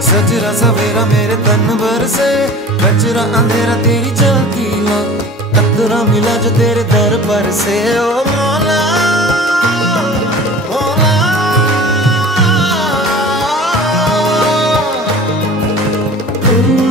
सजरा सवेरा मेरे तन भर से, कचरा अंधेरा तेरी चलती ला, कतरा मिला जो तेरे दर पर से। ओ मौला मौला, तू